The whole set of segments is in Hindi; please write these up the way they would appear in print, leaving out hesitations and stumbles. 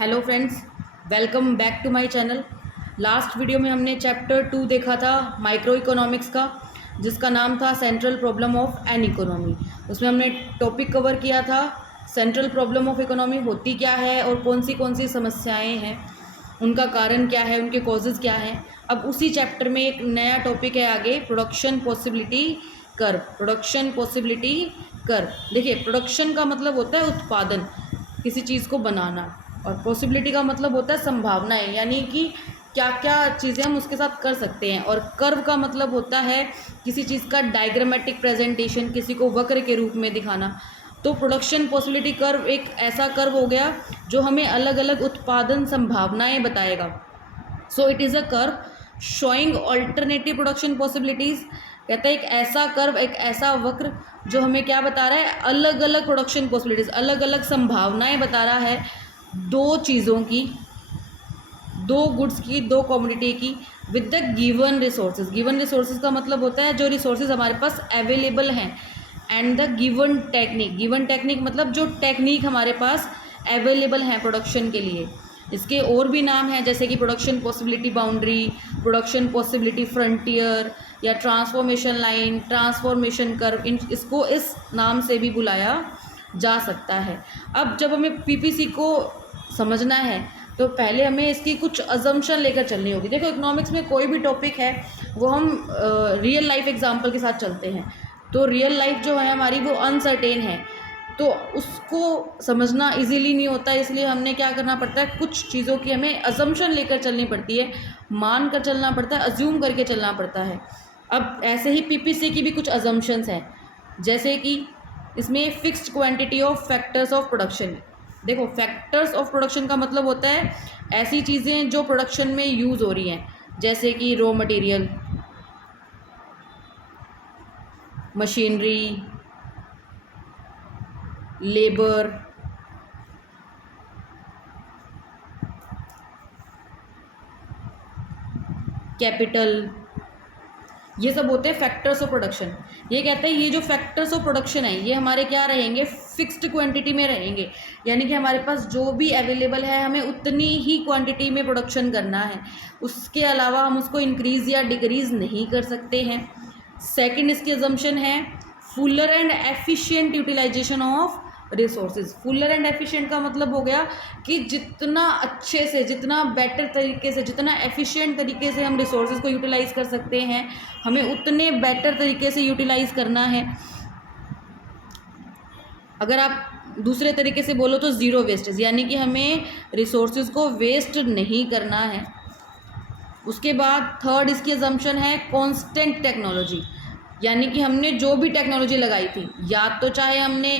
Hello friends, welcome back to my channel. Last video में हमने चैप्टर 2 देखा था माइक्रो इकोनॉमिक्स का, जिसका नाम था central problem of an economy. उसमें हमने टॉपिक कवर किया था सेंट्रल प्रॉब्लम ऑफ इकोनॉमी होती क्या है और कौन सी समस्याएं हैं, उनका कारण क्या है, उनके कॉजेज़ क्या हैं। अब उसी चैप्टर में एक नया टॉपिक है आगे, production possibility curve. Production possibility curve, देखिए प्रोडक्शन का मतलब होता है उत्पादन, किसी चीज़ को बनाना, और पॉसिबिलिटी का मतलब होता है संभावनाएं, यानी कि क्या क्या चीज़ें हम उसके साथ कर सकते हैं। और कर्व का मतलब होता है किसी चीज़ का डायग्रामेटिक प्रेजेंटेशन, किसी को वक्र के रूप में दिखाना। तो प्रोडक्शन पॉसिबिलिटी कर्व एक ऐसा कर्व हो गया जो हमें अलग अलग उत्पादन संभावनाएं बताएगा। So it is a curve showing alternative production possibilities. कहते हैं एक ऐसा कर्व, एक ऐसा वक्र जो हमें क्या बता रहा है, अलग अलग प्रोडक्शन पॉसिबिलिटीज़, अलग अलग संभावनाएं बता रहा है दो चीज़ों की, दो गुड्स की, दो कमोडिटी की, with the given resources. Given resources का मतलब होता है जो रिसोर्सेज हमारे पास अवेलेबल हैं, and the given technique. Given technique मतलब जो टेक्निक हमारे पास अवेलेबल हैं प्रोडक्शन के लिए। इसके और भी नाम हैं, जैसे कि production possibility boundary, production possibility frontier, या ट्रांसफॉर्मेशन लाइन, ट्रांसफॉर्मेशन कर्व, इसको इस नाम से भी बुलाया जा सकता है। अब जब हमें पीपीसी को समझना है तो पहले हमें इसकी कुछ अजम्पशन लेकर चलनी होगी। देखो इकोनॉमिक्स में कोई भी टॉपिक है वो हम रियल लाइफ एग्जांपल के साथ चलते हैं, तो रियल लाइफ जो है हमारी वो अनसर्टेन है, तो उसको समझना इजीली नहीं होता। इसलिए हमने क्या करना पड़ता है, कुछ चीज़ों की हमें अजम्पशन लेकर चलनी पड़ती है, मान कर चलना पड़ता है, अज्यूम करके चलना पड़ता है। अब ऐसे ही पीपीसी की भी कुछ अजम्पशंस हैं, जैसे कि इसमें fixed quantity of factors of production. देखो फैक्टर्स ऑफ प्रोडक्शन का मतलब होता है ऐसी चीज़ें जो प्रोडक्शन में यूज़ हो रही हैं, जैसे कि raw material, machinery, labour, capital, ये सब होते हैं फैक्टर्स ऑफ प्रोडक्शन। ये कहते हैं ये जो फैक्टर्स ऑफ प्रोडक्शन है ये हमारे क्या रहेंगे, फिक्स्ड क्वांटिटी में रहेंगे, यानी कि हमारे पास जो भी अवेलेबल है हमें उतनी ही क्वांटिटी में प्रोडक्शन करना है, उसके अलावा हम उसको इंक्रीज़ या डिक्रीज़ नहीं कर सकते हैं। सेकंड इसकी अजम्पशन है fuller and efficient utilisation of resources. Fuller and efficient का मतलब हो गया कि जितना अच्छे से, जितना बेटर तरीके से, जितना एफिशिएंट तरीके से हम रिसोर्सेज को यूटिलाइज कर सकते हैं, हमें उतने बेटर तरीके से यूटिलाइज करना है। अगर आप दूसरे तरीके से बोलो तो ज़ीरो वेस्टेज, यानी कि हमें रिसोर्सेज को वेस्ट नहीं करना है। उसके बाद थर्ड इसकी अजम्पशन है कांस्टेंट टेक्नोलॉजी, यानी कि हमने जो भी टेक्नोलॉजी लगाई थी, या तो चाहे हमने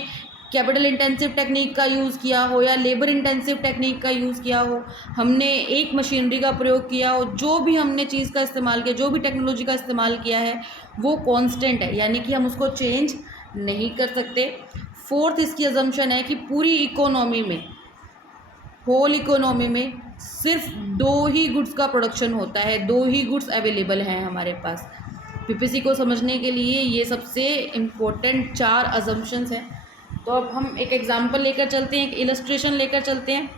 कैपिटल इंटेंसिव टेक्निक का यूज़ किया हो या लेबर इंटेंसिव टेक्निक का यूज़ किया हो, हमने एक मशीनरी का प्रयोग किया हो, जो भी हमने चीज़ का इस्तेमाल किया, जो भी टेक्नोलॉजी का इस्तेमाल किया है वो कांस्टेंट है, यानी कि हम उसको चेंज नहीं कर सकते। फोर्थ इसकी अजम्पशन है कि पूरी इकोनॉमी में, होल इकोनॉमी में सिर्फ दो ही गुड्स का प्रोडक्शन होता है, दो ही गुड्स अवेलेबल हैं हमारे पास। पीपीसी को समझने के लिए ये सबसे इम्पोर्टेंट 4 अजम्पशंस हैं। तो अब हम एक एग्जांपल लेकर चलते हैं, एक इलस्ट्रेशन लेकर चलते हैं।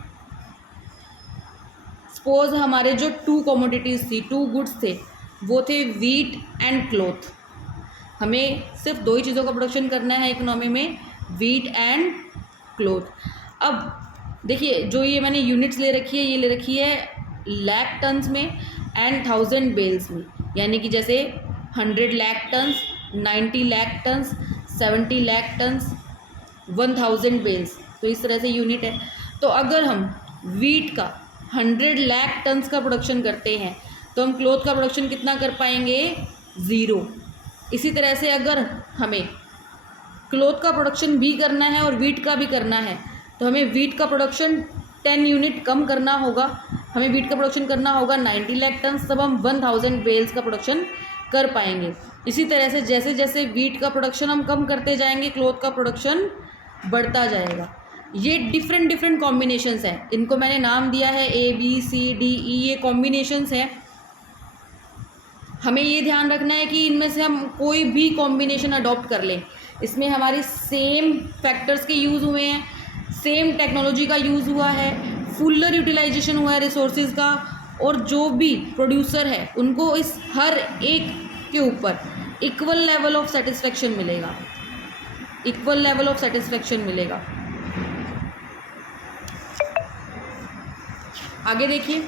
सपोज हमारे जो 2 कमोडिटीज़ थी, 2 गुड्स थे, वो थे वीट एंड क्लॉथ। हमें सिर्फ 2 ही चीज़ों का प्रोडक्शन करना है इकोनॉमी में, वीट एंड क्लॉथ। अब देखिए जो ये मैंने यूनिट्स ले रखी है, ये ले रखी है लाख टन्स में एंड 1000 बेल्स में, यानी कि जैसे 100 lakh tons, 90 lakh tons, 70 lakh tons, 1000 bales, तो इस तरह से यूनिट है। तो अगर हम वीट का 100 लाख टन्स का प्रोडक्शन करते हैं तो हम क्लॉथ का प्रोडक्शन कितना कर पाएंगे, 0। इसी तरह से अगर हमें क्लॉथ का प्रोडक्शन भी करना है और वीट का भी करना है तो हमें वीट का प्रोडक्शन 10 यूनिट कम करना होगा, हमें वीट का प्रोडक्शन करना होगा 90 लाख टन्स, तब हम 1000 बेल्स का प्रोडक्शन कर पाएंगे। इसी तरह से जैसे जैसे वीट का प्रोडक्शन हम कम करते जाएंगे, क्लॉथ का प्रोडक्शन बढ़ता जाएगा। ये डिफरेंट कॉम्बिनेशंस हैं, इनको मैंने नाम दिया है ABCDE, ये कॉम्बिनेशंस हैं। हमें ये ध्यान रखना है कि इनमें से हम कोई भी कॉम्बिनेशन अडॉप्ट कर लें, इसमें हमारी सेम फैक्टर्स के यूज़ हुए हैं, सेम टेक्नोलॉजी का यूज़ हुआ है, फुलर यूटिलाइजेशन हुआ है रिसोर्सेज का, और जो भी प्रोड्यूसर है उनको इस हर एक के ऊपर इक्वल लेवल ऑफ सेटिस्फेक्शन मिलेगा, इक्वल लेवल ऑफ सेटिस्फेक्शन मिलेगा। आगे देखिए,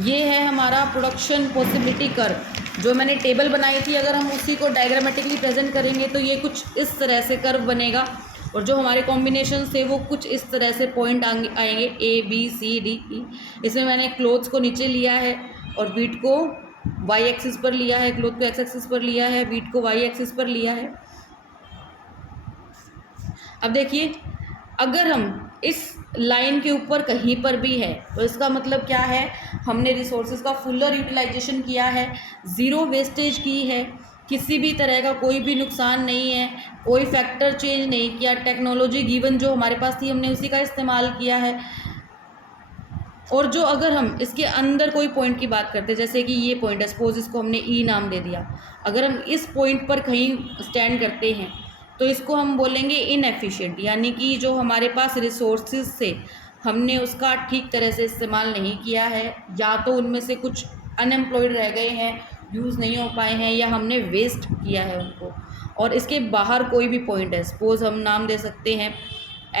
ये है हमारा प्रोडक्शन पॉसिबिलिटी कर्व, जो मैंने टेबल बनाई थी। अगर हम उसी को डायग्रामेटिकली प्रेजेंट करेंगे तो ये कुछ इस तरह से कर्व बनेगा, और जो हमारे कॉम्बिनेशन थे वो कुछ इस तरह से पॉइंट आएंगे ABCDE। इसमें मैंने क्लोथ्स को नीचे लिया है और वीट को वाई एक्सिस पर लिया है, क्लोथ को एक्स एक्सिस पर लिया है, वीट को वाई एक्सिस पर लिया है। अब देखिए, अगर हम इस लाइन के ऊपर कहीं पर भी है तो इसका मतलब क्या है, हमने रिसोर्सेज का फुलर यूटिलाइजेशन किया है, ज़ीरो वेस्टेज की है, किसी भी तरह का कोई भी नुकसान नहीं है, कोई फैक्टर चेंज नहीं किया, टेक्नोलॉजी गिवन जो हमारे पास थी हमने उसी का इस्तेमाल किया है। और जो अगर हम इसके अंदर कोई पॉइंट की बात करते हैं, जैसे कि ये पॉइंट है, सपोज इसको हमने ई नाम दे दिया, अगर हम इस पॉइंट पर कहीं स्टैंड करते हैं तो इसको हम बोलेंगे इनएफिशिएंट, यानी कि जो हमारे पास रिसोर्सेज से हमने उसका ठीक तरह से इस्तेमाल नहीं किया है, या तो उनमें से कुछ अनएम्प्लॉयड रह गए हैं, यूज़ नहीं हो पाए हैं, या हमने वेस्ट किया है उनको। और इसके बाहर कोई भी पॉइंट है, सपोज हम नाम दे सकते हैं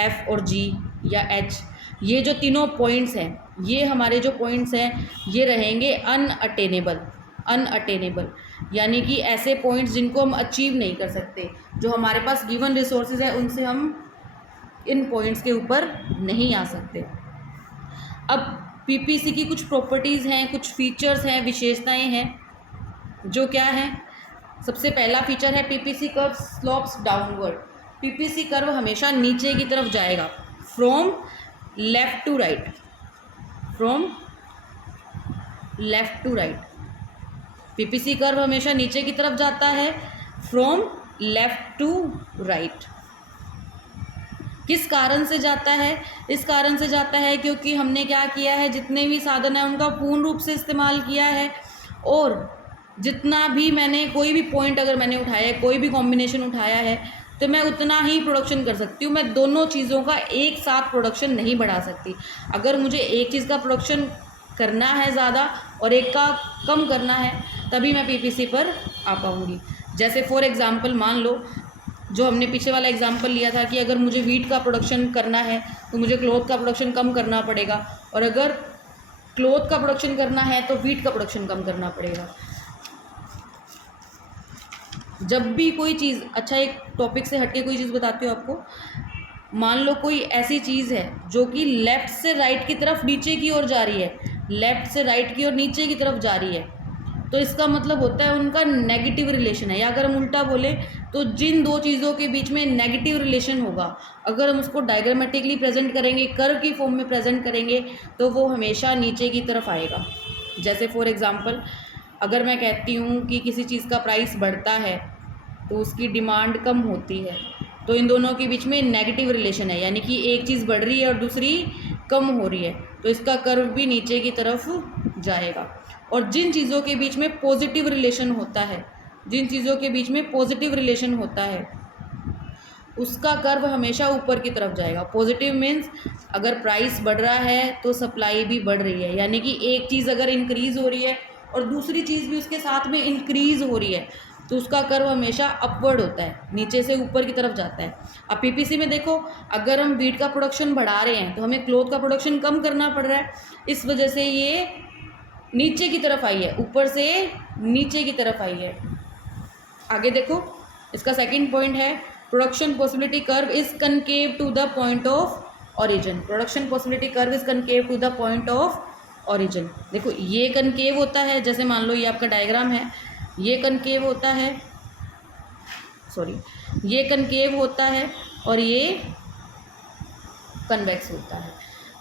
F और G या H, ये जो तीनों पॉइंट्स हैं, ये हमारे जो पॉइंट्स हैं ये रहेंगे अनअटेनेबल, अनअटेनेबल यानी कि ऐसे पॉइंट्स जिनको हम अचीव नहीं कर सकते। जो हमारे पास गिवन रिसोर्सेज है उनसे हम इन पॉइंट्स के ऊपर नहीं आ सकते। अब पीपीसी की कुछ प्रॉपर्टीज़ हैं, कुछ फीचर्स हैं, विशेषताएं हैं, जो क्या हैं। सबसे पहला फीचर है PPC curve slopes downward. PPC curve हमेशा नीचे की तरफ जाएगा, from left to right, from left to right. PPC curve हमेशा नीचे की तरफ जाता है, फ्रॉम लेफ़्ट टू राइट। किस कारण से जाता है? इस कारण से जाता है क्योंकि हमने क्या किया है, जितने भी साधन हैं उनका पूर्ण रूप से इस्तेमाल किया है, और जितना भी मैंने कोई भी पॉइंट अगर मैंने उठाया है, कोई भी कॉम्बिनेशन उठाया है, तो मैं उतना ही प्रोडक्शन कर सकती हूँ। मैं दोनों चीज़ों का एक साथ प्रोडक्शन नहीं बढ़ा सकती। अगर मुझे एक चीज़ का प्रोडक्शन करना है ज़्यादा और एक का कम करना है, तभी मैं पीपीसी पर आ पाऊँगी। जैसे फॉर एग्ज़ाम्पल मान लो, जो हमने पीछे वाला एग्जाम्पल लिया था कि अगर मुझे वीट का प्रोडक्शन करना है तो मुझे क्लोथ का प्रोडक्शन कम करना पड़ेगा, और अगर क्लोथ का प्रोडक्शन करना है तो वीट का प्रोडक्शन कम करना पड़ेगा। जब भी कोई चीज़, अच्छा एक टॉपिक से हटके कोई चीज़ बताती हूँ आपको। मान लो कोई ऐसी चीज़ है जो कि लेफ़्ट से राइट की तरफ नीचे की ओर जा रही है, लेफ़्ट से राइट की ओर नीचे की तरफ जा रही है, तो इसका मतलब होता है उनका नेगेटिव रिलेशन है। या अगर हम उल्टा बोले तो जिन दो चीज़ों के बीच में नेगेटिव रिलेशन होगा, अगर हम उसको डायग्रामेटिकली प्रेजेंट करेंगे, कर्व की फॉर्म में प्रेजेंट करेंगे, तो वो हमेशा नीचे की तरफ आएगा। जैसे फॉर एग्ज़ाम्पल, अगर मैं कहती हूँ कि किसी चीज़ का प्राइस बढ़ता है तो उसकी डिमांड कम होती है, तो इन दोनों के बीच में नेगेटिव रिलेशन है, यानी कि एक चीज़ बढ़ रही है और दूसरी कम हो रही है, तो इसका कर्व भी नीचे की तरफ जाएगा। और जिन चीज़ों के बीच में पॉजिटिव रिलेशन होता है, जिन चीज़ों के बीच में पॉजिटिव रिलेशन होता है, उसका कर्व हमेशा ऊपर की तरफ जाएगा। पॉजिटिव मीन्स अगर प्राइस बढ़ रहा है तो सप्लाई भी बढ़ रही है, यानी कि एक चीज़ अगर इंक्रीज़ हो रही है और दूसरी चीज़ भी उसके साथ में इंक्रीज़ हो रही है, तो उसका कर्व हमेशा अपवर्ड होता है, नीचे से ऊपर की तरफ जाता है। अब पीपीसी में देखो, अगर हम वीट का प्रोडक्शन बढ़ा रहे हैं तो हमें क्लोथ का प्रोडक्शन कम करना पड़ रहा है, इस वजह से ये नीचे की तरफ आई है, ऊपर से नीचे की तरफ आई है। आगे देखो, इसका सेकंड पॉइंट है production possibility curve is concave to the point of origin. Production possibility curve is concave to the point of origin. देखो ये कनकेव होता है, जैसे मान लो ये आपका डायग्राम है, ये कनकेव होता है, सॉरी ये कनकेव होता है और ये कन्वेक्स होता है।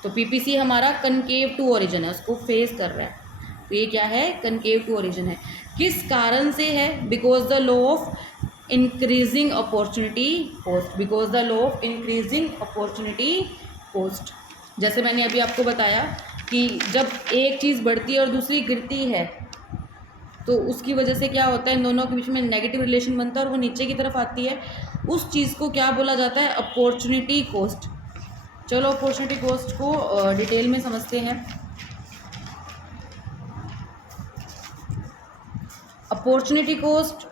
तो पीपीसी हमारा कनकेव टू ओरिजिन है, उसको फेस कर रहा है, तो ये क्या है, कनकेव टू ओरिजिन है। किस कारण से है? Because the law of increasing opportunity cost, because the law of increasing opportunity cost. जैसे मैंने अभी आपको बताया कि जब एक चीज़ बढ़ती है और दूसरी गिरती है, तो उसकी वजह से क्या होता है, इन दोनों के बीच में नेगेटिव रिलेशन बनता है और वो नीचे की तरफ आती है। उस चीज़ को क्या बोला जाता है, अपॉर्चुनिटी कॉस्ट। चलो अपॉर्चुनिटी कॉस्ट को डिटेल में समझते हैं। अपॉर्चुनिटी कॉस्ट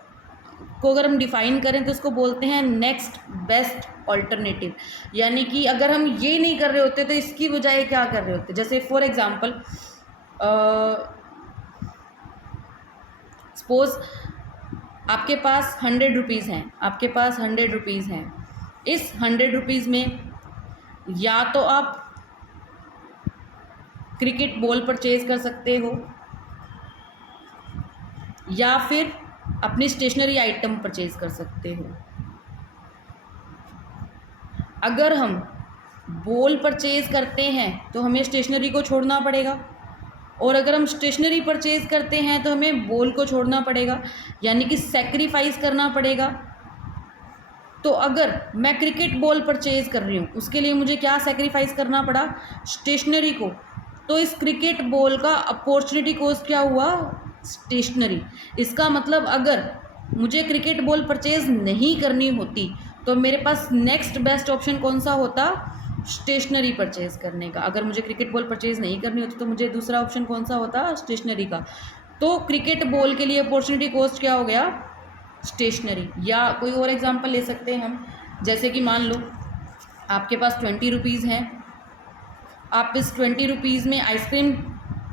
को अगर हम डिफाइन करें तो उसको बोलते हैं नेक्स्ट बेस्ट ऑल्टरनेटिव। यानी कि अगर हम ये नहीं कर रहे होते तो इसकी बजाय क्या कर रहे होते। जैसे फॉर एग्जांपल सपोज आपके पास 100 रुपीज़ हैं, आपके पास 100 रुपीज़ हैं। इस 100 रुपीज़ में या तो आप क्रिकेट बॉल परचेज कर सकते हो या फिर अपनी स्टेशनरी आइटम परचेज कर सकते हो। अगर हम बॉल परचेज करते हैं तो हमें स्टेशनरी को छोड़ना पड़ेगा, और अगर हम स्टेशनरी परचेज करते हैं तो हमें बॉल को छोड़ना पड़ेगा, यानी कि सेक्रीफाइस करना पड़ेगा। तो अगर मैं क्रिकेट बॉल परचेज कर रही हूँ उसके लिए मुझे क्या सेक्रीफाइस करना पड़ा, स्टेशनरी को। तो इस क्रिकेट बॉल का अपॉर्चुनिटी कॉस्ट क्या हुआ, स्टेशनरी। इसका मतलब अगर मुझे क्रिकेट बॉल परचेज नहीं करनी होती तो मेरे पास नेक्स्ट बेस्ट ऑप्शन कौन सा होता, स्टेशनरी परचेज करने का। अगर मुझे क्रिकेट बॉल परचेज नहीं करनी होती तो मुझे दूसरा ऑप्शन कौन सा होता, स्टेशनरी का। तो क्रिकेट बॉल के लिए अपॉर्चुनिटी कॉस्ट क्या हो गया, स्टेशनरी। या कोई और एग्जांपल ले सकते हैं हम, जैसे कि मान लो आपके पास 20 रुपीज़ हैं, आप इस 20 रुपीज़ में आइसक्रीम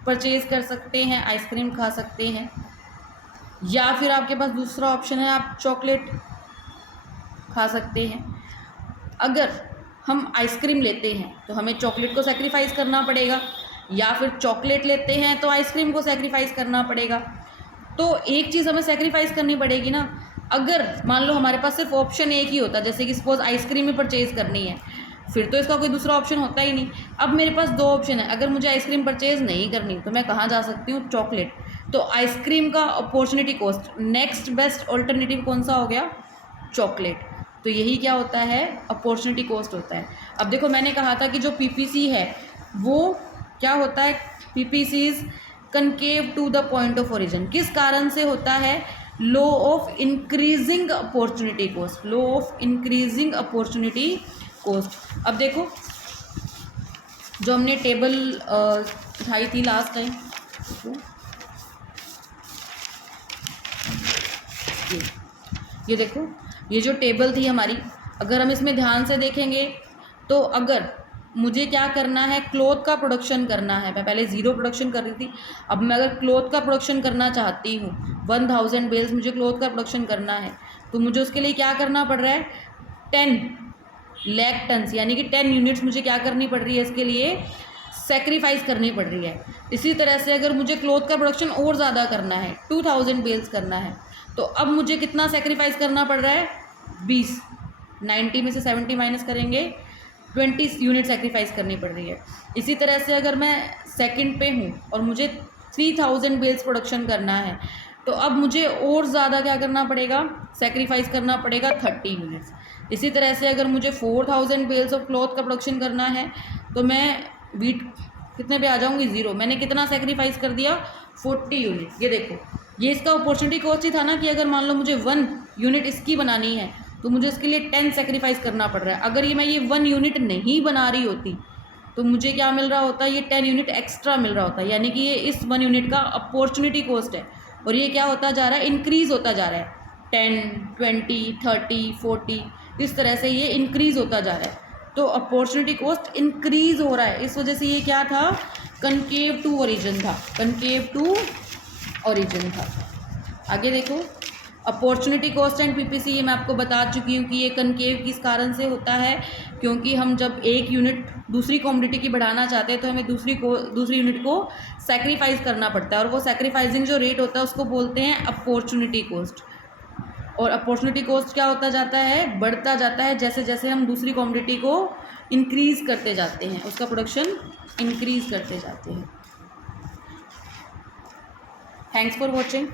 परचेज कर सकते हैं, आइसक्रीम खा सकते हैं। या फिर आपके पास दूसरा ऑप्शन है, आप चॉकलेट खा सकते हैं। अगर हम आइसक्रीम लेते हैं तो हमें चॉकलेट को सेक्रीफाइस करना पड़ेगा, या फिर चॉकलेट लेते हैं तो आइसक्रीम को सेक्रीफाइस करना पड़ेगा। तो एक चीज़ हमें सेक्रीफाइस करनी पड़ेगी ना। अगर मान लो हमारे पास सिर्फ ऑप्शन एक ही होता, जैसे कि सपोज आइसक्रीम ही परचेज़ करनी है, फिर तो इसका कोई दूसरा ऑप्शन होता ही नहीं। अब मेरे पास दो ऑप्शन है, अगर मुझे आइसक्रीम परचेज़ नहीं करनी तो मैं कहाँ जा सकती हूँ, चॉकलेट। तो आइसक्रीम का opportunity cost next best alternative कौन सा हो गया, चॉकलेट। तो यही क्या होता है, अपॉर्चुनिटी कॉस्ट होता है। अब देखो मैंने कहा था कि जो पीपीसी है वो क्या होता है, PPC is concave to the point of origin. किस कारण से होता है, law of increasing opportunity cost, law of increasing opportunity cost. अब देखो जो हमने टेबल उठाई थी लास्ट टाइम, ये देखो ये जो टेबल थी हमारी, अगर हम इसमें ध्यान से देखेंगे तो अगर मुझे क्या करना है, क्लॉथ का प्रोडक्शन करना है। मैं पहले 0 प्रोडक्शन कर रही थी, अब मैं अगर क्लॉथ का प्रोडक्शन करना चाहती हूँ, 1000 बेल्स मुझे क्लॉथ का प्रोडक्शन करना है, तो मुझे उसके लिए क्या करना पड़ रहा है, 10 लाख टन्स, यानी कि 10 यूनिट्स मुझे क्या करनी पड़ रही है, इसके लिए सेक्रीफाइस करनी पड़ रही है। इसी तरह से अगर मुझे क्लॉथ का प्रोडक्शन और ज़्यादा करना है, 2000 बेल्स करना है, तो अब मुझे कितना सेक्रीफाइस करना पड़ रहा है, 20। 90 में से 70 माइनस करेंगे, 20 यूनिट सेक्रीफाइस करनी पड़ रही है। इसी तरह से अगर मैं सेकंड पे हूँ और मुझे 3000 बेल्स प्रोडक्शन करना है, तो अब मुझे और ज़्यादा क्या करना पड़ेगा, सेक्रीफाइस करना पड़ेगा 30 यूनिट्स। इसी तरह से अगर मुझे 4000 बेल्स ऑफ क्लॉथ का प्रोडक्शन करना है तो मैं वीट कितने पे आ जाऊँगी, 0। मैंने कितना सेक्रीफाइस कर दिया, 40 यूनिट। ये देखो ये इसका अपॉर्चुनिटी कॉस्ट ही था ना, कि अगर मान लो मुझे 1 यूनिट इसकी बनानी है तो मुझे इसके लिए 10 सेक्रीफाइस करना पड़ रहा है। अगर मैं ये 1 यूनिट नहीं बना रही होती तो मुझे क्या मिल रहा होता, ये 10 यूनिट एक्स्ट्रा मिल रहा होता है। यानी कि ये इस 1 यूनिट का अपॉर्चुनिटी कॉस्ट है, और ये क्या होता जा रहा है, इंक्रीज़ होता जा रहा है। 10, 20, 30, 40 इस तरह से ये इंक्रीज़ होता जा रहा है। तो अपॉर्चुनिटी कॉस्ट इंक्रीज़ हो रहा है, इस वजह से ये क्या था, कनकेव टू ओरिजिन था, कनकेव टू ओरिजिन था। आगे देखो अपॉर्चुनिटी कॉस्ट एंड पीपीसी, ये मैं आपको बता चुकी हूँ कि ये कनकेव किस कारण से होता है, क्योंकि हम जब एक यूनिट दूसरी कमोडिटी की बढ़ाना चाहते हैं तो हमें दूसरी यूनिट को सेक्रीफाइस करना पड़ता है, और वो सेक्रीफाइसिंग जो रेट होता है उसको बोलते हैं अपॉर्चुनिटी कॉस्ट। और अपॉर्चुनिटी कॉस्ट क्या होता जाता है, बढ़ता जाता है जैसे जैसे हम दूसरी कमोडिटी को इंक्रीज़ करते जाते हैं, उसका प्रोडक्शन इंक्रीज़ करते जाते हैं। Thanks for watching.